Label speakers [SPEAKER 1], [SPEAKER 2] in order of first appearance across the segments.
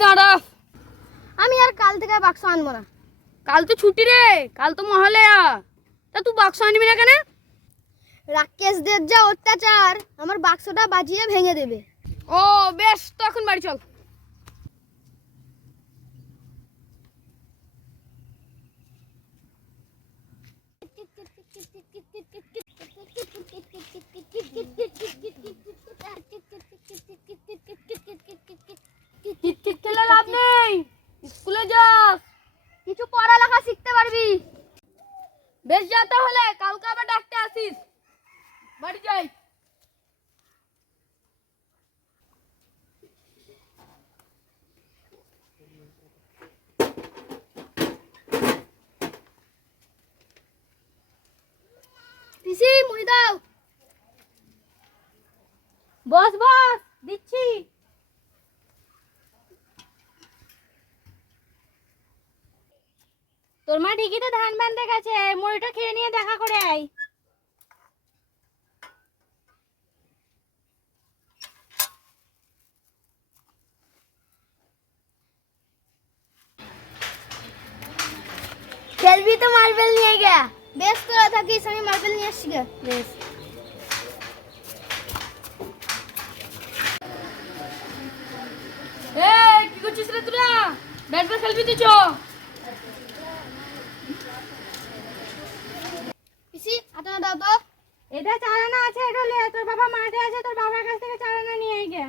[SPEAKER 1] Of
[SPEAKER 2] আমি আর কাল থেকে বাক্স আনব না
[SPEAKER 1] কাল তো ছুটি রে কাল তো মহালয়া তা তুই বাক্স আনবি না কেন
[SPEAKER 2] রাকেশদের যা অত্যাচার আমার বাক্সটা বাজিয়ে ভেঙে দেবে
[SPEAKER 1] ও বেশ তো এখন বাড়ি চল স্কুলে যাস।
[SPEAKER 2] কিছু পড়ালেখা শিখতে পারবি।
[SPEAKER 1] বেশ যা তাহলে, কালকে আবার ডাকতে আসিস। বাড়ি যাই। বস বস, দিচ্ছি। তোর মা ঠিকই তো ধান বানতে গেছে মুড়িটা খেয়ে নিয়ে দেখা করে আয়।
[SPEAKER 2] খেলবি তো মার্বেল নিয়ে গে। বেশ তোরা থাকিস আমি মার্বেল নিয়ে আসছি গে।
[SPEAKER 1] বেশ। এই কি করছিস রে তোরা? ব্যাট বল খেলবি তুই চ
[SPEAKER 2] পিসি আটানা দাও তো।
[SPEAKER 1] এটা চারানা আছে, এটা লে, তোর বাবা মাঠে আছে, তোর বাবার কাছ থেকে চারানা নিয়ে আয় গে।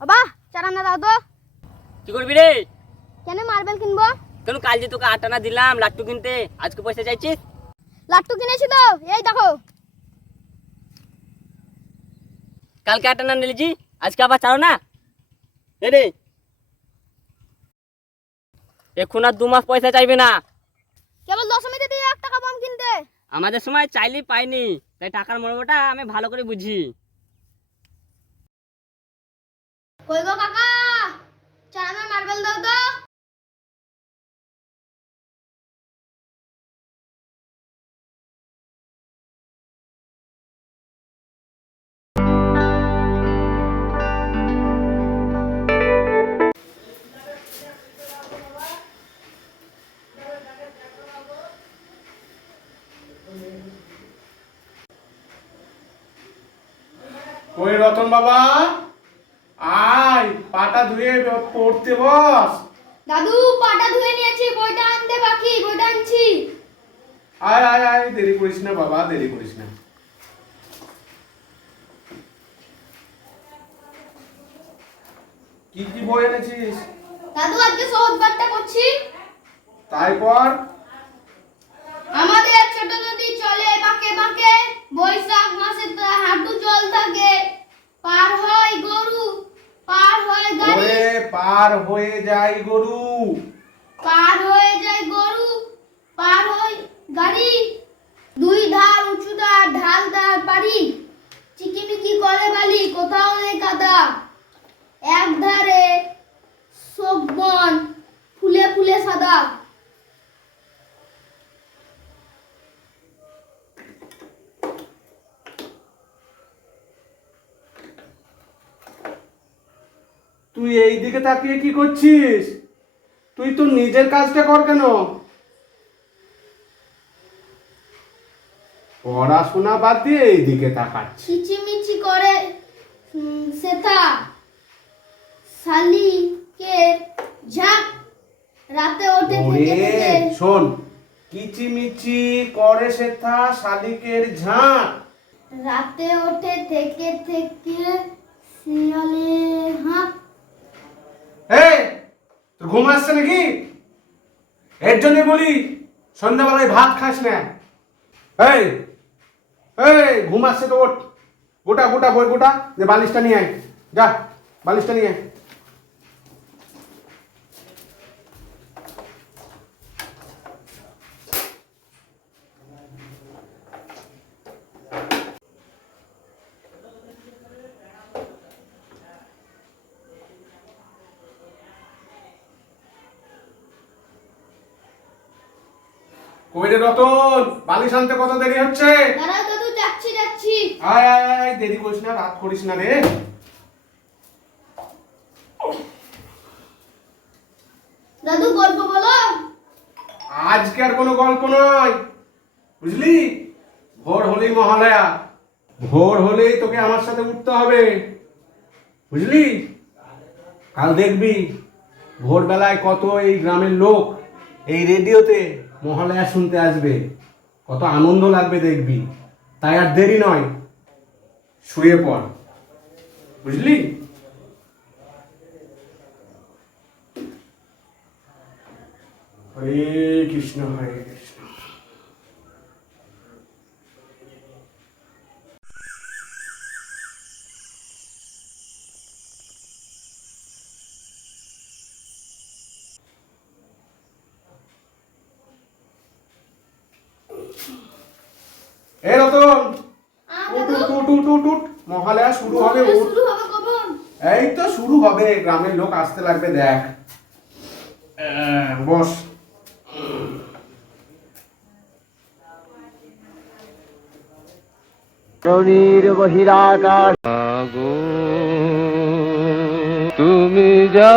[SPEAKER 2] বাবা চারানা দাও তো
[SPEAKER 3] কি করবি রে?
[SPEAKER 2] কেন মার্বেল কিনবো?
[SPEAKER 3] কেন কাল যে তোকে আটানা দিলাম লাট্টু কিনতে? আজকে পয়সা চাইছিস?
[SPEAKER 2] লাট্টু কিনেছি তো এই দেখো।
[SPEAKER 3] কালকে আটানা নিলেছি আজকে আবার চাও না? এ রে। এখন আর দু মাস পয়সা চাইবে না।
[SPEAKER 2] কেবল দশমীতে দিয়ে এক টাকা পাম কিনতে।
[SPEAKER 3] আমাদের সময় চাইলেই পাইনি তাই টাকার মর্মটা আমি ভালো করে বুঝি।
[SPEAKER 2] কই গো কাকা? চারানা মার্বেল দাও তো।
[SPEAKER 4] ওই রতন বাবা? আয় পাটা ধুয়ে পড়তে বস।
[SPEAKER 2] দাদু পাটা ধুয়ে নিয়েছি বইটা আনতে বাকি বইটা আনছি।
[SPEAKER 4] আয় আয় আয় দেরি করিস না বাবা দেরি করিস না। কি কি বই এনেছিস?
[SPEAKER 2] দাদু আজকে সহজ করছি।
[SPEAKER 4] তাই পর
[SPEAKER 2] আমাদের ছোট নদী চলে বাঁকে বাঁকে বৈশাখ মাসে তো হাঁটু জল থাকে পার হয় গরু পার হয় গাড়ি
[SPEAKER 4] ওরে পার হয়ে যায় গরু।
[SPEAKER 2] পার হয়ে যায় গরু, পার হয় গাড়ি, দুই ধার উঁচু ধার, ঢাল ধার পারি চিকিমিকি করে বালি, কোথাও নেই কাদা। এক ধারে সবন ফুলে ফুলে সাদা।
[SPEAKER 4] তুই এই দিকে তাকিয়ে কি করছিস? তুই তো নিজের কাজটা কর কেন? পড়াশোনা বাদ দিয়ে এই দিকে তাকাচ্ছিস।
[SPEAKER 2] চিচিমিচি করে সেথা। শালিকে ঝাঁক রাতে ওঠে
[SPEAKER 4] ওরে শোন কিচিমিচি করে সেথা শালিকের ঝাঁক।
[SPEAKER 2] রাতে ওঠে থেকে থেকে শিয়ালে হাঁক
[SPEAKER 4] এই তোর ঘুম আসছে নাকি? এর জন্য বলি, সন্ধ্যাবেলায় ভাত খাস না। এই এই, ঘুম আসছে তো ওঠ। গোটা গোটা বই গোটা। যে বালিশটা নিয়ে আয়। যা, বালিশটা নিয়ে আয়। কই রে রতন বালিশ আনতে কত দেরি হচ্ছে?
[SPEAKER 2] দাঁড়াও দাদু যাচ্ছি যাচ্ছি।
[SPEAKER 4] আয় আয় আয় দেরি করিস না রাত করিস না রে।
[SPEAKER 2] দাদু গল্প বলো।
[SPEAKER 4] আজকে আর কোনো গল্প নয়। বুঝলি? ভোর হলেই মহালয়া। ভোর হলেই তোকে আমার সাথে উঠতে হবে। বুঝলি? কাল দেখবি ভোরবেলায় কত এই গ্রামের লোক এই রেডিওতে মহালয়া শুনতে আসবে। কত আনন্দ লাগবে দেখবি। তাই আর দেরি নয়। শুয়ে পড়। বুঝলি? হরে কৃষ্ণ হরে কৃষ্ণ। এ রতন। মহালয়া শুরু হবে
[SPEAKER 2] শুরু হবে কখন
[SPEAKER 4] এই তো শুরু হবে গ্রামের লোক আসতে লাগবে দেখ। বস।
[SPEAKER 3] বহিরাকাশ। তুমি যা